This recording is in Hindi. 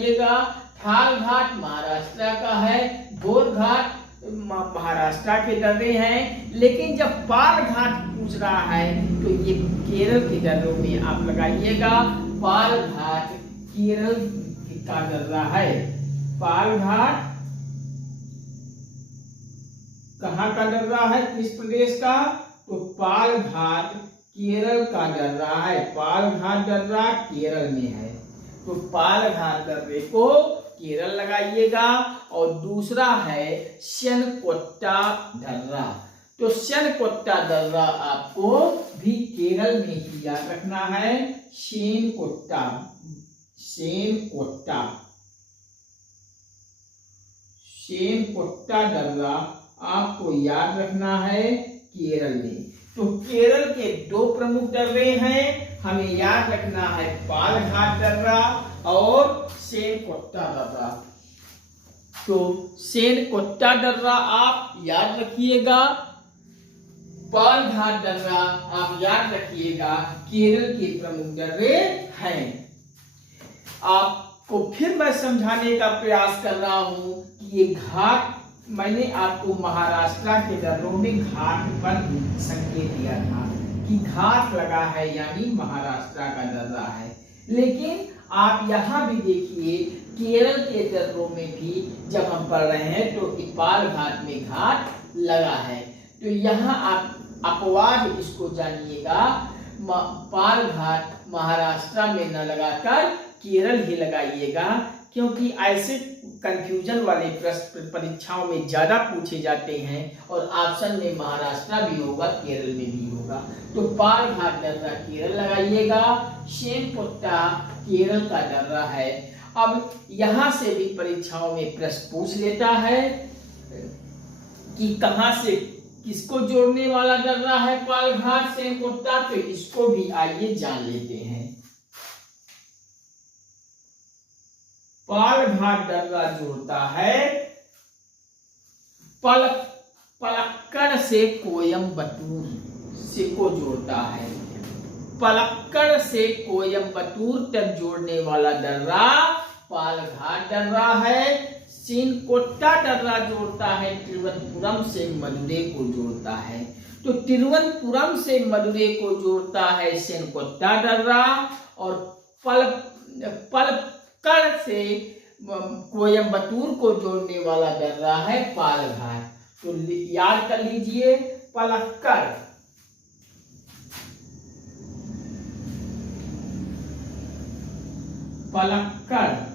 लगाइएगा। थाल घाट महाराष्ट्र का है, बोर घाट महाराष्ट्र के दर्रे हैं, लेकिन जब पाल घाट पूछ रहा है तो ये केरल के दर्रों में आप लगाइएगा। पाल घाट केरल का दर्रा है। पाल घाट कहाँ का दर्रा है, किस प्रदेश का? तो पाल घाट केरल का दर्रा है। पाल घाट दर्रा केरल में है, तो पाल घाट दर्रे को केरल लगाइएगा। और दूसरा है श्यनकोट्टा दर्रा। तो श्यनकोट्टा दर्रा आपको भी केरल में ही याद रखना है। श्यनकोट्टा, श्यनकोट्टा, श्यनकोट्टा दर्रा आपको याद रखना है केरल में। तो केरल के दो प्रमुख दर्रे हैं, हमें याद रखना है पाल घाट दर्रा और श्यनकोट्टा दर्रा। तो श्यनकोट्टा दर्रा आप याद रखिएगा, पाल घाट दर्रा आप याद रखिएगा, केरल के प्रमुख दर्रे हैं। आपको फिर मैं समझाने का प्रयास कर रहा हूं कि ये घाट, मैंने आपको महाराष्ट्र के दर्रों में घाट पर संकेत दिया था कि घाट लगा है यानी महाराष्ट्र का दर्रा है। लेकिन आप यहाँ भी देखिए केरल के दर्रों में भी जब हम पढ़ रहे हैं तो पाल घाट में घाट लगा है। तो यहाँ आप अपवाद इसको जानिएगा, पाल घाट महाराष्ट्र में न लगाकर केरल ही लगाइएगा, क्योंकि ऐसे कंफ्यूजन वाले प्रश्न परीक्षाओं में ज्यादा पूछे जाते हैं और ऑप्शन में महाराष्ट्र भी होगा, केरल में भी होगा। तो पाल घाट दर्रा केरल लगाइएगा, श्यनकोट्टा केरल का दर्रा है। अब यहां से भी परीक्षाओं में प्रश्न पूछ लेता है कि कहां से किसको जोड़ने वाला दर्रा है पाल घाट श्यनकोट्टा, तो इसको भी आइए जान लेते हैं। पाल घाट दर्रा जोड़ता है पलक्कड़ से कोयम्बटूर से को जोड़ता है। पलक्कड़ से कोयम्बटूर तक जोड़ने वाला दर्रा पाल घाट दर्रा है। श्यनकोट्टा दर्रा जोड़ता है तिरुवनंतपुरम से मदुरै को जोड़ता है। तो तिरुवनंतपुरम से मदुरै को जोड़ता है श्यनकोट्टा दर्रा, और पलक्कड़ से कोयम्बटूर को जोड़ने वाला दर्रा है पाल घाट। तो याद कर लीजिए, पलक्कड़, पलक्कड़